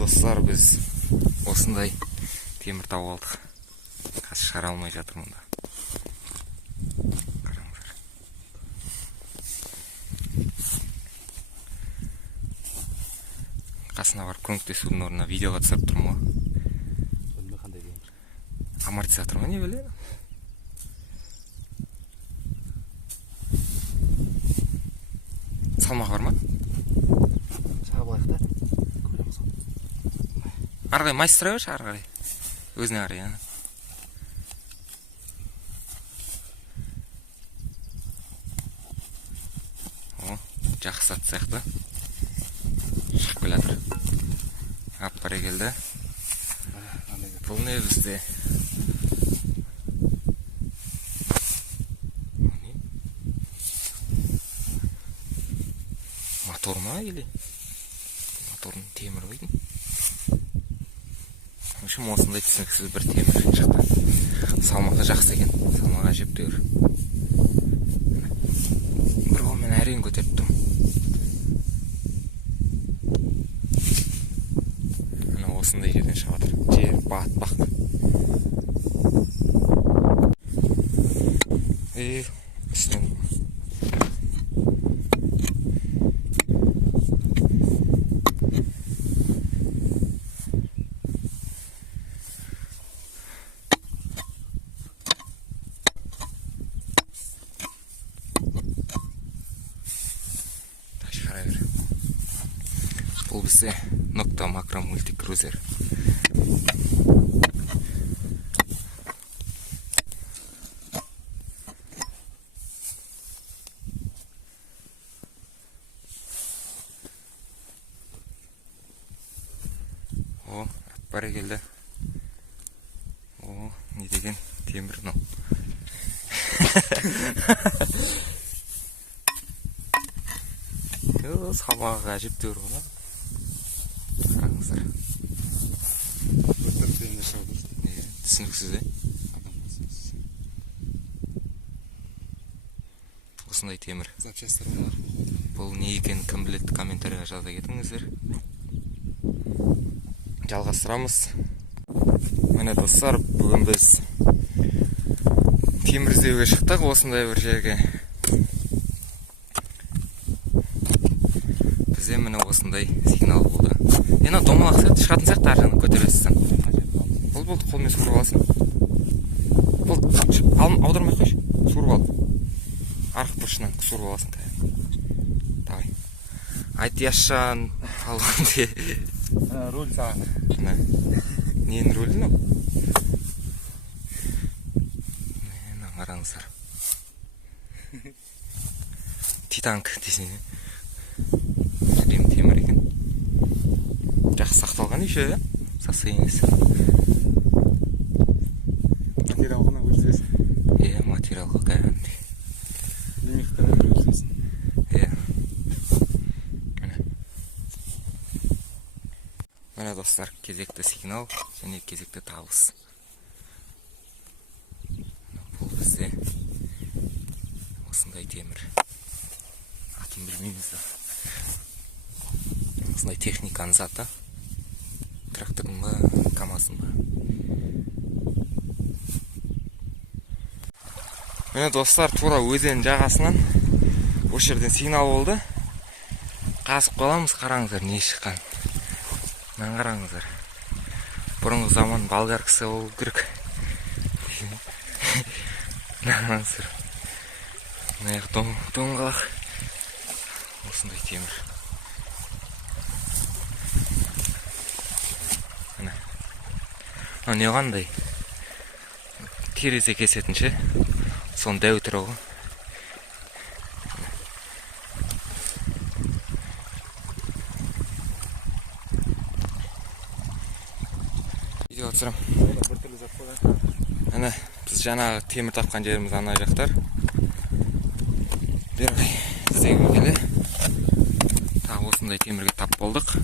достар, біз осындай темір тауып алдық. Қазір шығара алмай жатырмын да. Қараңыздар. Қасына барып көмектесудің орнына видеоға түсіріп тұрмын ғой. Қандай темір? Амортизатор ма, не біледі? Салмақ бар ма? Шағылайық та. Көреміз ғой. Арғай майыстыра берші, арғай. Өзіне қарай, ана. Жақсы сат сияқты. Шығып келе жатыр. Аппара келді. Бұл не бізде? Мотор ма или? Моторын темір қойдың. Үшім осындай түсініксіз бір темір шықты. Салмағы жақсы екен. Салмағы әжептәуір. Бір қолмен әрең көтеріп тұрмын. Осындай жерден шығып жатыр. Жер батпақ. Үстінен. Шығара бер. Бұл бізде Nokta Makro Multicruiser. О, аппара келді. О, не деген темір мынау. Салмағы әжептәуір ғой. Қараңыздар. Түсініксіз, осындай темір. Бұл не екенін кім біледі, комментарийға жаза кетіңіздер. Жалғастырамыз. Міне достар, бүгін біз темір іздеуге шықтық осындай бір жерге. Бізде міне осындай сигнал болды. Ена домалақ сияқты шығатын сияқты аржаны көтересің. Бұл қолмен суырып аласың. Бұл аудармай қойшы. Суырып ал. Арық бұрышынан суырып аласың. Давай. Айт яшан алған де. Руль саған. Ненің рөлі мынау? Мені қараңыздар. Титанк десең. Темір екен. Жақсы сақталған еще, состояниесі. Материалғына өлсесің. Материалға кәдімгідей. Лимиттен өлсесің. Міне достар, кезекті сигнал және кезекті табыс. Бұл бізде осындай темір. Атын білмейміз да. Осындай техниканың заты. Трактордың ба, КамАЗдың ба. Міне достар, тура өзен жағасынан осы жерден сигнал болды. Қасып қаламыз, қараңыздар, не шыққан. Мен қараңыздар. Бұрынғы заман болгаркасы болу керек. Қараңыздар. Мына доңғалақ. Осындай темір. Не қандай? Терезе кесетінші. Соны дәу түрі ғой. Видео түсірім. Әне, біз жаңағы темір тапқан жеріміз ана жақтар. Бері іздегім келе. Тағы осындай темірге тап болдық.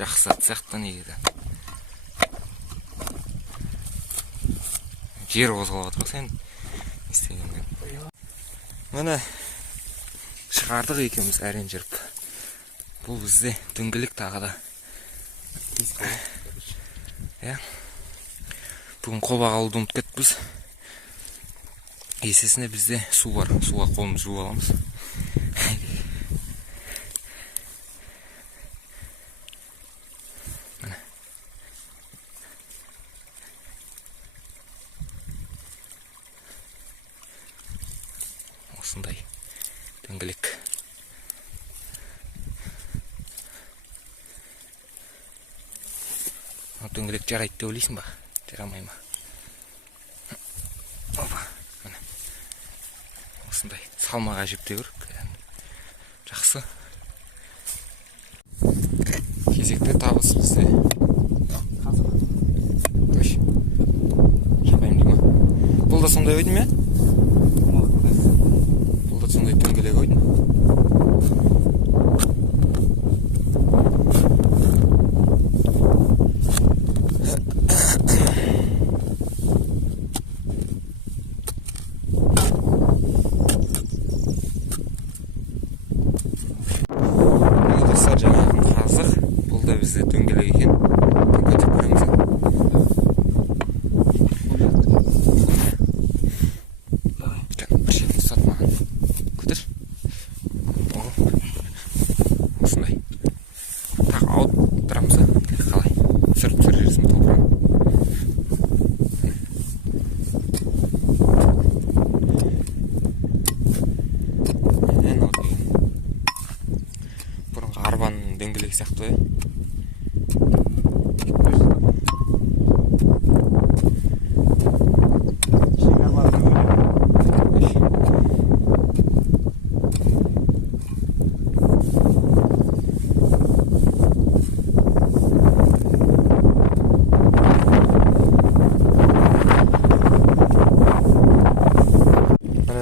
Жақсы сияқты негізі. жер қозғалып жатыр ғой сен істегеннен. Міне шығардық екеуміз әрең жүріп. Бұл бізде дөңгелек тағы да. Бүгін қобаға алуды ұмытып кетіппіз. Есесіне бізде су бар. Суға қолымыз жуып аламыз. Осындай дөңгелек. Дөңгелек жарайды деп ойлайсың ба? Жарамай ма? Опа, міне. Осындай салмақ әжептәуір. Жақсы. Кезекте табыс бізде. Қош. Шапайым дей ма? Бұл да сондай ойдың ме? Бұл да сондай дөңгелек ойдың. Бізде дөңгелек екен. Көтіп көреміз. Бір шетін ұстат маған. Көтір. Осындай. Тағы ауыттырамыз. Қалай? Сүріп жүрерсің топырағын. Бұрынғы арбаның дөңгелегі сияқты ғой.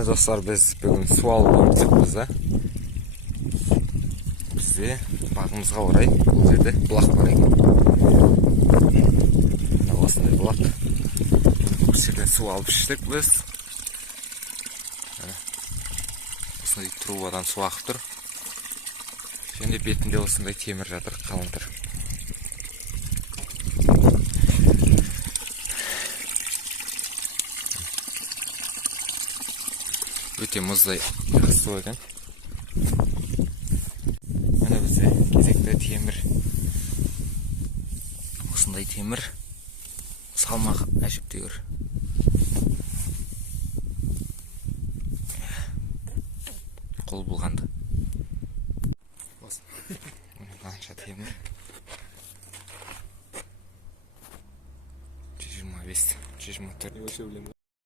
Достар, біз бүгін су алып ұмытыппыз. Бізде бағымызға орай бұл жерде бұлақ бар екен. Осындай бұлақ. Бұл жерден су алып іштік біз. Осындай трубадан су ағып тұр. Және бетінде осындай темір жатыр, қалың тұр. Өте мұздай жақсы су екен. Міне бізде кезекті темір. Осындай темір. Салмақ әжептәуір. Қол болғанды. Қанша темір? 125, 124.